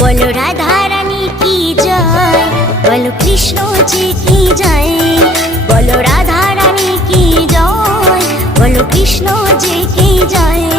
बोलो राधा रानी की जय, बोलो कृष्ण जी की जय। बोलो राधा रानी की जय, बोलो कृष्ण जी की जय।